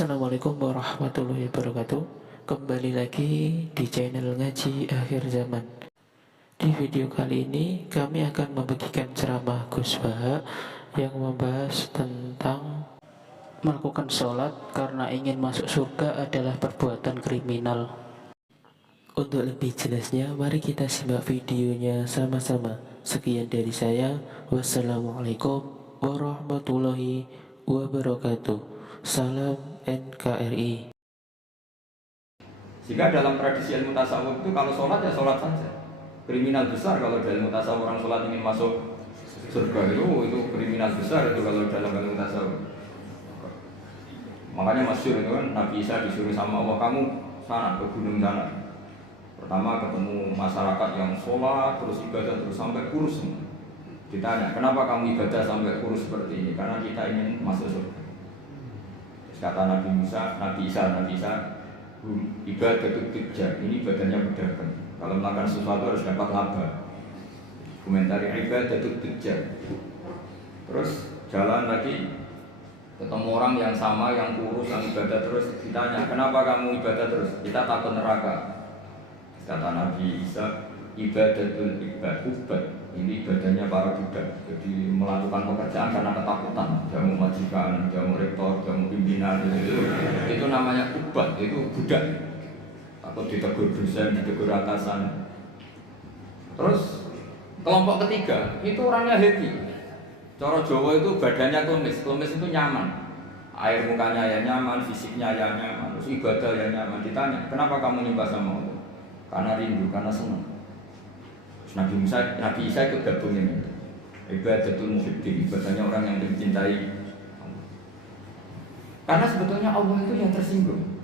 Assalamualaikum warahmatullahi wabarakatuh. Kembali lagi di channel Ngaji Akhir Zaman. Di video kali ini kami akan membagikan ceramah Gus Baha yang membahas tentang melakukan sholat karena ingin masuk surga adalah perbuatan kriminal. Untuk lebih jelasnya, mari kita simak videonya sama-sama. Sekian dari saya. Wassalamualaikum warahmatullahi wabarakatuh. Salam NKRI. Sehingga dalam tradisi ilmu tasawuf itu kalau sholat ya sholat saja. Kriminal besar kalau dalam ilmu tasawuf orang sholat ingin masuk surga itu kriminal besar itu kalau dalam ilmu tasawuf. Makanya masyhur itu kan Nabi Isa disuruh sama Allah, kamu sana ke gunung sana. Pertama ketemu masyarakat yang sholat terus ibadah terus sampai kurus. Ditanya kenapa kamu ibadah sampai kurus seperti ini? Karena kita ingin masuk surga. Kata Nabi Isa, ibadah itu tujjar, ini ibadahnya pedagang. Kalau melakukan sesuatu harus dapat laba. Komentari ibadah itu tujjar. Terus jalan lagi, ketemu orang yang sama, yang kurus, yang ibadah terus. Ditanya, kenapa kamu ibadah terus? Kita takut neraka. Kata Nabi Isa, ibadatul ibad. Ini ibadahnya para budak. Jadi melakukan pekerjaan karena ketakutan. Jamu majikan, jamu rektor, jamu pimpinan itu namanya ubad, itu budak. Takut ditegur dosen, ditegur atasan. Terus kelompok ketiga itu orangnya happy. Cara Jawa itu badannya klemis itu nyaman. Air mukanya ya nyaman, fisiknya ya nyaman, terus ibadah ya nyaman. Ditanya, kenapa kamu nyembah sama Allah? Karena rindu, karena senang. Nabi Isa ikut gabungin itu. Ibadatul muhibbin, ibadahnya orang yang mencintai Allah. Karena sebetulnya Allah itu yang tersinggung.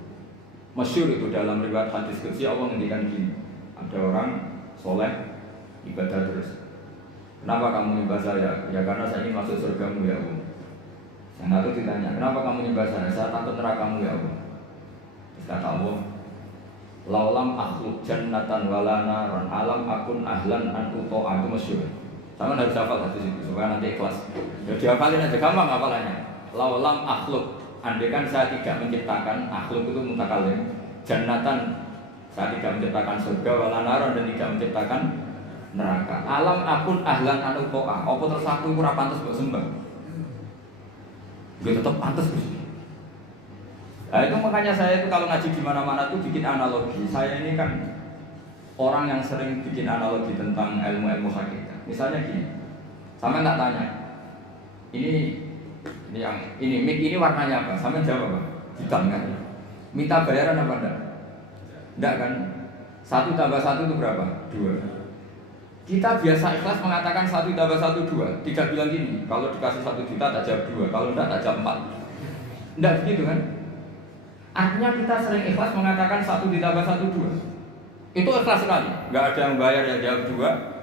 Masyhur itu dalam riwayat hadis qudsi Allah ngendikan gini. Ada orang soleh ibadah terus. Kenapa kamu nyembah saya? Ya karena saya ingin masuk surgamu ya Allah. Yang satu ditanya, kenapa kamu nyembah saya? Saya takut nerakamu ya Allah. Terus kata Allah, laulam akhluk jannatan walana ron alam akun ahlan an uto'a. Itu masyhur. Sama harus hafal hadis itu supaya nanti ikhlas. Ya dihafalin aja, gampang hafalannya. Laulam akhluk, andaikan saya tidak menciptakan, akhluk itu mutakalim, jannatan, saya tidak menciptakan surga walana ron, dan tidak menciptakan neraka. Alam akun ahlan an uto'a. Apa terus aku ora pantes mbok sembah? Gue tetap pantes Gusti. Nah itu makanya saya itu kalau ngaji di mana-mana tuh bikin analogi. Saya ini kan orang yang sering bikin analogi tentang ilmu-ilmu hakikat. Misalnya gini, sama tak tanya, ini mic ini warnanya apa? Sama jawab apa? Hitam kan? Minta bayaran apa enggak? Enggak kan? 1 tambah 1 itu berapa? 2. Kita biasa ikhlas mengatakan 1 tambah 1 2. Tidak bilang gini, kalau dikasih 1 juta tak jawab 2, kalau enggak tak jawab 4. Enggak begitu kan? Artinya kita sering ikhlas mengatakan 1 ditambah 1 2. Itu ikhlas sekali. Nggak ada yang bayar yang jawab 2.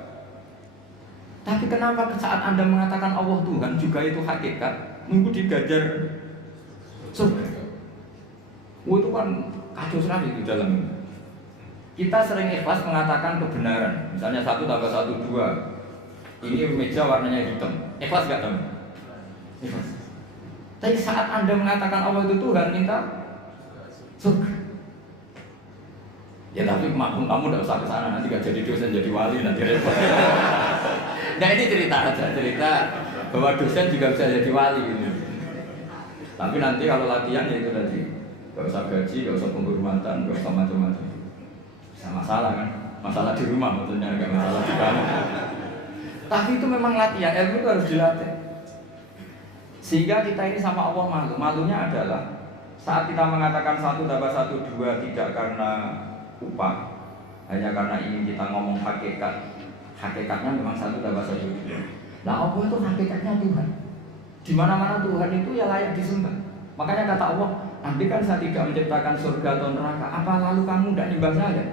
Tapi kenapa saat Anda mengatakan Allah Tuhan juga itu hakikat, nunggu digajar surga? Itu kan kacau sekali di dalam ini. Kita sering ikhlas mengatakan kebenaran. Misalnya 1 tambah 1 2. Ini meja warnanya hitam. Ikhlas nggak teman? Ikhlas. Tapi saat Anda mengatakan Allah itu Tuhan, minta surga. Ya tapi maklum kamu tidak usah ke sana, nanti gak jadi dosen jadi wali nanti repot. Nah ini cerita aja, cerita bahwa dosen juga bisa jadi wali gitu. Tapi nanti kalau latihan ya itu tadi, gak usah gaji, gak usah penghormatan, gak usah macam-macam. Bisa masalah kan, masalah di rumah maksudnya, gak masalah di kamu. Tapi itu memang latihan, ilmu itu harus dilatih. Sehingga kita ini sama Allah malu. Malunya adalah saat kita mengatakan 1 tambah 1 2 tidak karena upah, hanya karena ingin kita ngomong hakikat. Hakikatnya memang 1 tambah 1 2. Nah Allah itu hakikatnya Tuhan. Di mana-mana Tuhan itu ya layak disembah. Makanya kata Allah, andai kan saya tidak menciptakan surga atau neraka, apa lalu kamu tidak nyembah saya?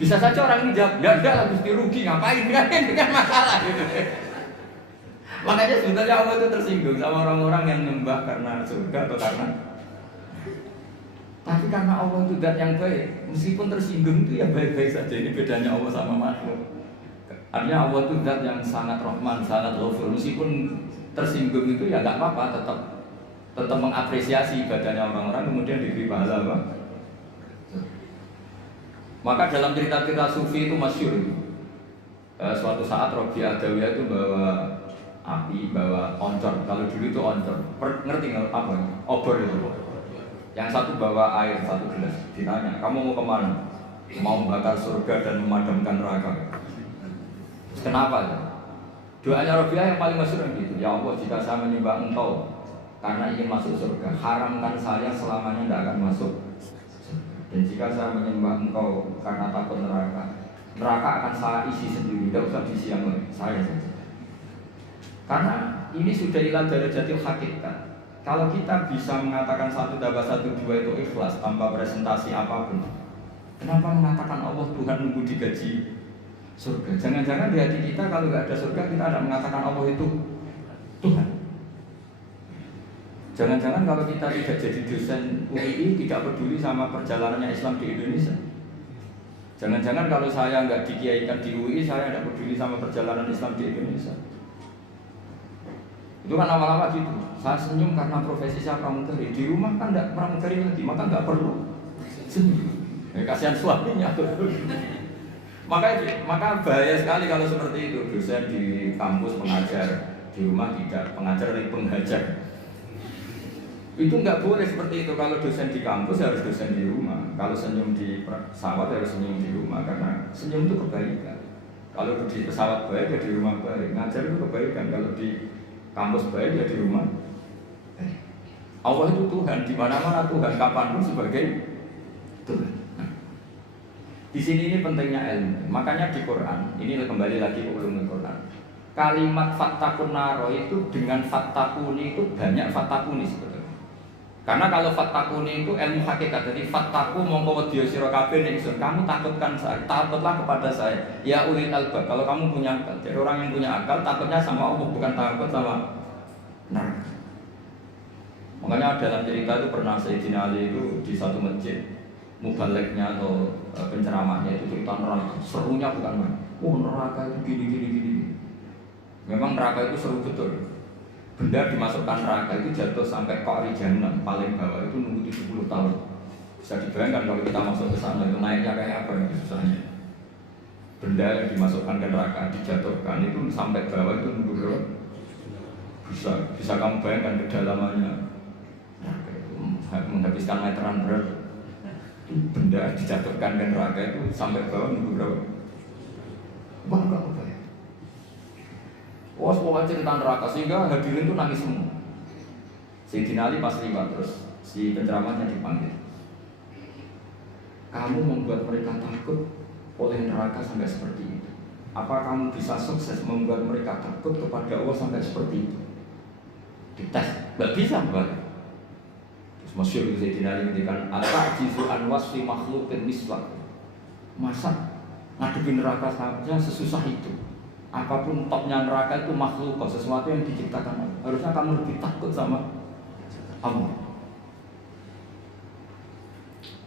Bisa saja orang ini jawab, ya enggak lah Gusti, rugi ngapain kan? Ini kan masalah gitu. Makanya sebenarnya Allah itu tersinggung sama orang-orang yang nyembah karena surga atau karena. Tapi karena Allah itu zat yang baik, meskipun tersinggung itu ya baik-baik saja. Ini bedanya Allah sama makhluk. Artinya Allah itu zat yang sangat rahman, sangat ghafur. Meskipun tersinggung itu ya nggak apa-apa, tetap tetap mengapresiasi ibadahnya orang-orang, kemudian diberi pahala apa? Maka dalam cerita-cerita sufi itu masyhur. Suatu saat Rabi'ah Adawiyah itu bawa api, bawa oncor. Kalau dulu itu oncor. Ngerti nggak apa? Obor itu. Yang satu bawa air 1 gelas. Ditanya, kamu mau kemana? Mau membakar surga dan memadamkan neraka. Kenapa? Ya? Doanya Rabi'ah yang paling masyhur gitu. Ya Allah, jika saya menyembah Engkau karena ingin masuk surga, haramkan saya selamanya tidak akan masuk. Dan jika saya menyembah Engkau karena takut neraka, neraka akan saya isi sendiri, tidak usah diisi yang lain, saya saja. Karena ini sudah ilah darajatil hakikat. Kalau kita bisa mengatakan 1 tambah 1 2 itu ikhlas tanpa presentasi apapun, kenapa mengatakan Allah Tuhan nunggu digaji surga? Jangan-jangan di hati kita kalau nggak ada surga kita tidak mengatakan Allah itu Tuhan. Jangan-jangan kalau kita tidak jadi dosen UI tidak peduli sama perjalanannya Islam di Indonesia. Jangan-jangan kalau saya nggak dikiaikan di UI saya tidak peduli sama perjalanan Islam di Indonesia. Itu kan lama-lama gitu. Saya senyum karena profesi saya pramugari. Di rumah kan tidak pramugari lagi, maka nggak perlu senyum. Kasihan suaminya. Maka bahaya sekali kalau seperti itu. Dosen di kampus mengajar, di rumah tidak pengajar tapi penghajar. Itu nggak boleh seperti itu. Kalau dosen di kampus harus dosen di rumah. Kalau senyum di pesawat harus senyum di rumah karena senyum itu kebaikan. Kalau di pesawat baik ya di rumah baik. Ngajar itu kebaikan. Kalau di kampus baik ya di rumah. Allah itu Tuhan di mana-mana Tuhan kapanpun sebagai Tuhan. Di sini ini pentingnya ilmu. Makanya di Quran ini kembali lagi ke ulumul Quran. Kalimat fattakun naro itu dengan fattakuni itu banyak fattakuni sebetulnya. Karena kalau fattakuni itu ilmu hakikat. Jadi fattaku mongko wedya sira kabeh ning ingsun. Kamu takutkan saya, takutlah kepada saya. Ya ulil albab. Kalau kamu punya akal. Jadi orang yang punya akal takutnya sama Allah bukan takut sama neraka. Makanya dalam cerita itu pernah Sayyidina Ali itu di satu masjid mubaliknya atau penceramahnya itu cerita neraka. Serunya bukan main. Oh neraka itu gini. Memang neraka itu seru betul. Benda dimasukkan neraka itu jatuh sampai qa'ri jahannam paling bawah itu nunggu 70 tahun. Bisa dibayangkan kalau kita masuk ke sana itu naiknya kayak apa yang susahnya. Benda yang dimasukkan ke neraka dijatuhkan itu sampai bawah itu nunggu berapa? Bisa kamu bayangkan kedalamannya. Neraka itu menghabiskan meteran berat. Benda dijatuhkan ke neraka itu sampai bawah nunggu berapa? Wah, enggak apa ya? Wah, semua cerita neraka sehingga hadirin itu nangis semua. Sayyidina Ali pas liwat terus si penceramahnya dipanggil. Kamu membuat mereka takut oleh neraka sampai seperti itu. Apa kamu bisa sukses membuat mereka takut kepada Allah sampai seperti itu? Dites, nggak bisa mbak. Terus masyhur itu Sayyidina Ali ngendikan at-ta'jizu an wasfi makhluqin mislah. Masa ngadepin neraka saja sesusah itu? Apapun topnya neraka itu makhluk, sesuatu yang diciptakan Allah. Harusnya kamu lebih takut sama Allah.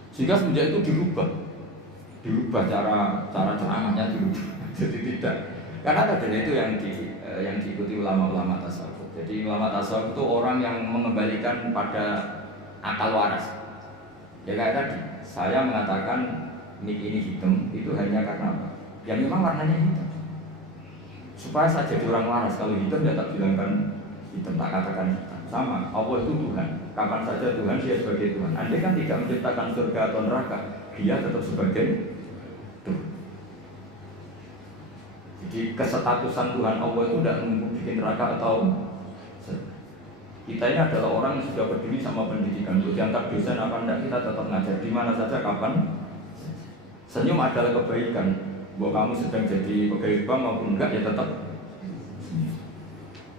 Sehingga semenjak itu dirubah cara ceramahnya dirubah. Jadi tidak, karena tadi itu yang diikuti ulama-ulama tasawuf. Jadi ulama tasawuf itu orang yang mengembalikan pada akal waras. Ya kayak tadi, saya mengatakan mik ini hitam itu hanya karena apa? Ya memang warnanya hitam. Supaya saya jadi orang waras, kalau hitam dia tak bilangkan hitam, tak katakan hitam. Sama, Allah itu Tuhan. Kapan saja Tuhan, dia sebagai Tuhan. Andai kan tidak menciptakan surga atau neraka, dia tetap sebagai Tuhan. Jadi kesetatusan Tuhan Allah itu tidak bikin neraka atau kita ini adalah orang yang sudah peduli sama pendidikan. Untuk dianggap dosen apa enggak, kita tetap ngajar di mana saja, kapan. Senyum adalah kebaikan. Bahwa kamu sedang jadi pegawai bank maupun enggak ya tetap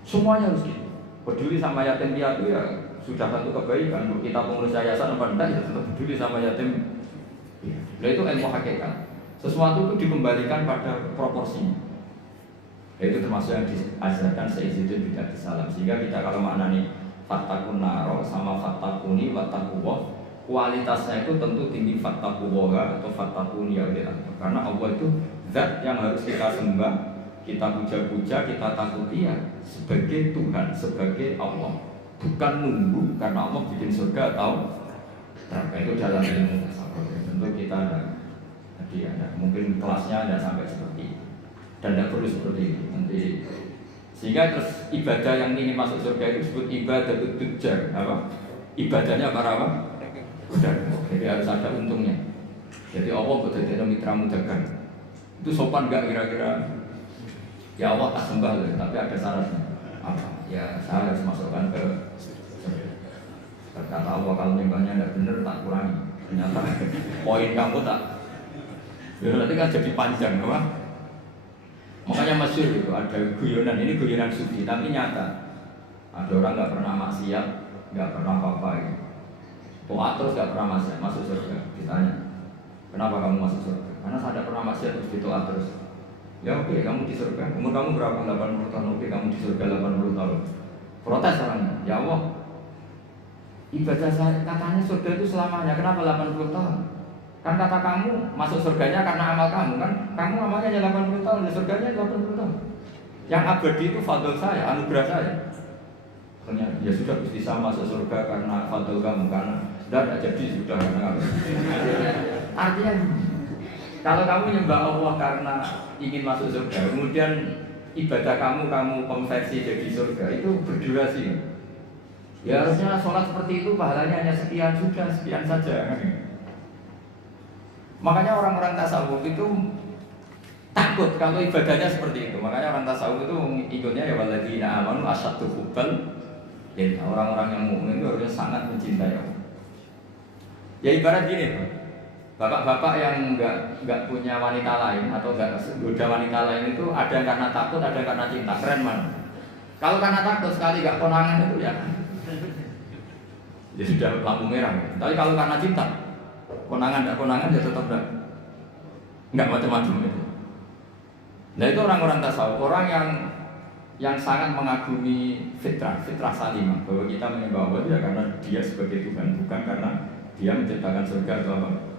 semuanya harus gitu. Peduli sama yatim piatu ya sudah satu kebaikan. Untuk kita pengurus yayasan apa enggak ya tetap peduli sama yatim. Nah itu ilmu hakikat. Sesuatu itu dikembalikan pada proporsinya. Itu termasuk yang diajarkan Sayyidina Bid'ah Salam. Sehingga kita kalau maknani fattakun naro sama fattakuni wattaquwah, kualitasnya itu tentu tinggi fattaquwah atau fattakuni ya. Karena Allah itu zat yang harus kita sembah, kita puja-puja, kita takuti ya sebagai Tuhan, sebagai Allah. bukan nunggu karena Allah bikin surga atau neraka. Itu dalam ilmu tasawuf. Tentu kita ada mungkin kelasnya ada sampai seperti itu dan tidak perlu seperti itu nanti. Sehingga terus ibadah yang ingin masuk surga itu disebut ibadah tujjar, apa? Ibadahnya para apa? Jadi harus ada untungnya. Jadi Allah betul-betul mitra dagang. Itu sopan nggak kira-kira? Ya Allah tak sembah loh, tapi ada syaratnya. Apa? Ya saya harus masukkan ke surga. Kata Allah kalau nyembahnya tidak benar tak kurangi. Ternyata poin kamu tak. Ya nanti kan jadi panjang, apa? Makanya masyhur itu ada guyonan, ini guyonan sufi tapi nyata. Ada orang nggak pernah maksiat, nggak pernah apa-apa gitu. Toat terus nggak pernah maksiat, masuk surga. Ditanya, kenapa kamu masuk surga? Karena saya tidak pernah maksiat terus ditoat terus. Ya oke, kamu di surga. Umur kamu berapa? 80 tahun. Oke, kamu di surga 80 tahun. Protes orangnya, ya Allah, ibadah saya katanya surga itu selamanya. Kenapa 80 tahun? Kan kata kamu masuk surganya karena amal kamu kan? Kamu amalnya hanya 80 tahun, ya surganya 80 tahun. Yang abadi itu fadl saya, anugerah saya. Ternyata ya sudah bisa masuk surga karena fadl kamu, karena tidak jadi sudah karena kamu. Artinya kalau kamu nyembah Allah karena ingin masuk surga, kemudian ibadah kamu konversi jadi surga, itu berdurasi. Ya harusnya sholat seperti itu pahalanya hanya sekian, sudah sekian saja. Makanya orang-orang tasawuf itu takut kalau ibadahnya seperti itu. Makanya orang tasawuf itu ikutnya ya walladzina amanu asyaddu hubban. Ya orang-orang yang mukmin itu harusnya sangat mencintai Allah. Ya ibarat gini, Pak. Bapak-bapak yang nggak punya wanita lain atau nggak goda wanita lain itu ada yang karena takut, ada yang karena cinta. Keren man. Kalau karena takut sekali nggak konangan itu ya sudah lampu merah. Tapi kalau karena cinta, konangan ya tetap nggak macam-macam itu. Nah itu orang-orang tasawuf, orang yang sangat mengagumi fitrah salimah, bahwa kita menyembah Allah ya karena Dia sebagai Tuhan, bukan karena Dia menciptakan surga atau apa.